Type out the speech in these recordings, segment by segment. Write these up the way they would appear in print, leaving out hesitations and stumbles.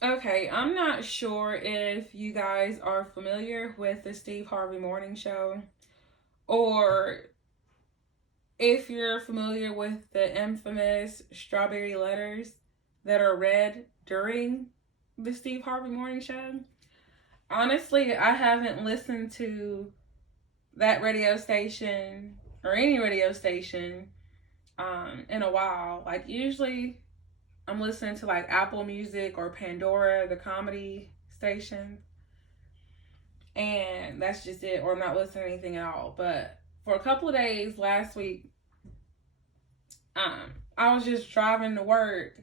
Okay, I'm not sure if you guys are familiar with the Steve Harvey Morning Show or if you're familiar with the infamous strawberry letters that are read during the Steve Harvey Morning Show. Honestly, I haven't listened to that radio station or any radio station in a while. Like, usually I'm listening to like Apple Music or Pandora, the comedy station, and that's just it. Or I'm not listening to anything at all. But for a couple of days last week, I was just driving to work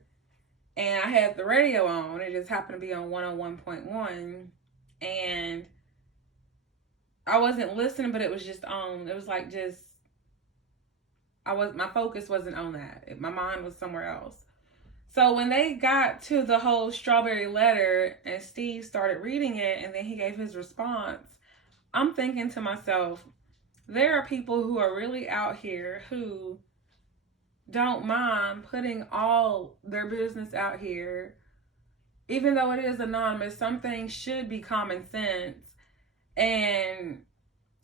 and I had the radio on. It just happened to be on 101.1, and I wasn't listening, but it was just on. It was like just my focus wasn't on that. My mind was somewhere else. So when they got to the whole strawberry letter and Steve started reading it and then he gave his response, I'm thinking to myself, there are people who are really out here who don't mind putting all their business out here. Even though it is anonymous, some things should be common sense. And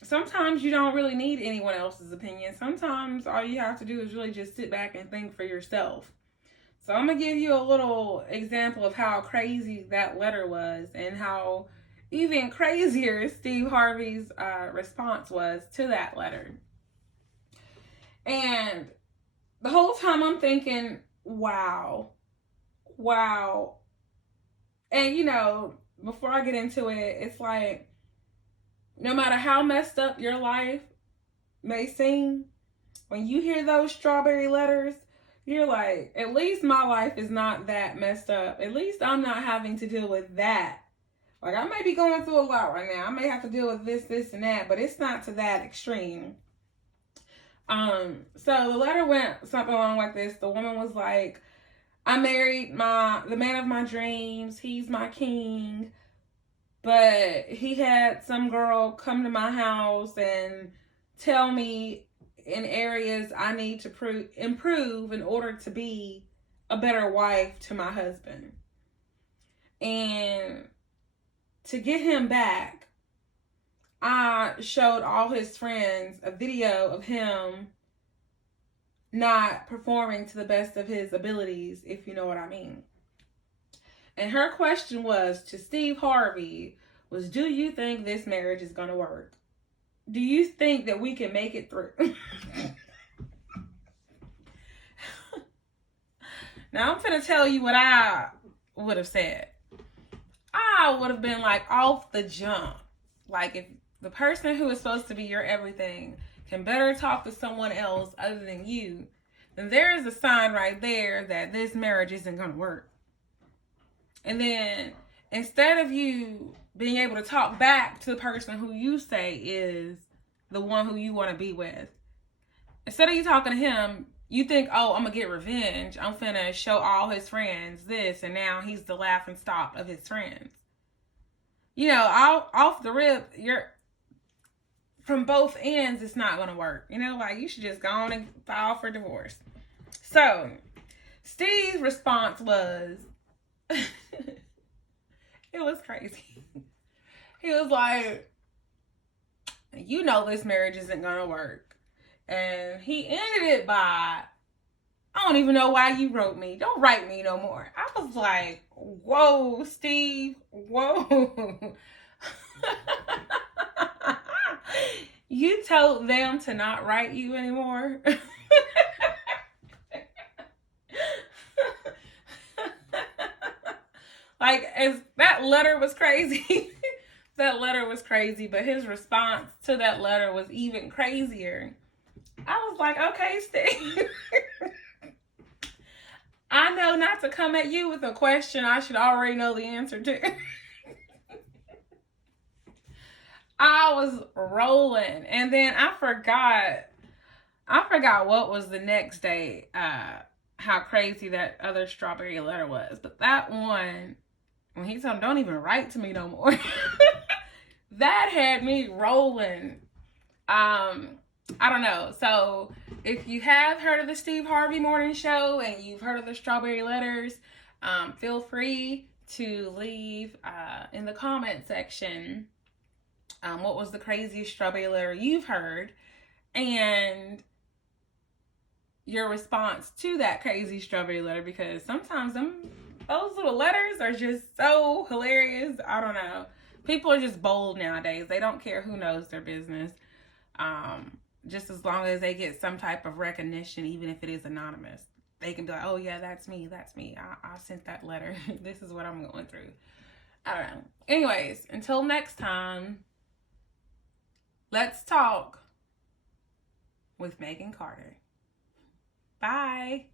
sometimes you don't really need anyone else's opinion. Sometimes all you have to do is really just sit back and think for yourself. So I'm going to give you a little example of how crazy that letter was and how even crazier Steve Harvey's response was to that letter. And the whole time I'm thinking, wow, wow. And before I get into it, it's like, no matter how messed up your life may seem, when you hear those strawberry letters, you're like, at least my life is not that messed up. At least I'm not having to deal with that. Like, I may be going through a lot right now. I may have to deal with this, and that, but it's not to that extreme. So the letter went something along like this. The woman was like, I married the man of my dreams. He's my king. But he had some girl come to my house and tell me in areas I need to improve in order to be a better wife to my husband. And to get him back, I showed all his friends a video of him not performing to the best of his abilities, if you know what I mean. And her question was to Steve Harvey was, do you think this marriage is going to work? Do you think that we can make it through? Now, I'm going to tell you what I would have said. I would have been like off the jump. Like, if the person who is supposed to be your everything can better talk to someone else other than you, then there is a sign right there that this marriage isn't going to work. And then instead of you being able to talk back to the person who you say is the one who you want to be with, instead of you talking to him, you think, oh, I'm going to get revenge. I'm finna show all his friends this, and now he's the laughing stock of his friends. Off the rip, from both ends, it's not going to work. Like, you should just go on and file for divorce. So, Steve's response was, it was crazy. He was like, this marriage isn't going to work. And he ended it by, I don't even know why you wrote me. Don't write me no more. I was like, whoa, Steve, whoa. You told them to not write you anymore? Like, as that letter was crazy. That letter was crazy, but his response to that letter was even crazier. I was like, okay, Steve. I know not to come at you with a question I should already know the answer to. I was rolling. And then I forgot what was the next day, how crazy that other strawberry letter was. But that one, when he told him, don't even write to me no more, that had me rolling. I don't know. So if you have heard of the Steve Harvey Morning Show and you've heard of the strawberry letters, feel free to leave in the comment section what was the craziest strawberry letter you've heard, and your response to that crazy strawberry letter, because sometimes those little letters are just so hilarious. I don't know. People are just bold nowadays. They don't care who knows their business. Just as long as they get some type of recognition, even if it is anonymous. They can be like, oh yeah, that's me. I sent that letter. This is what I'm going through. I don't know. Anyways, until next time, let's talk with Megan Carter. Bye.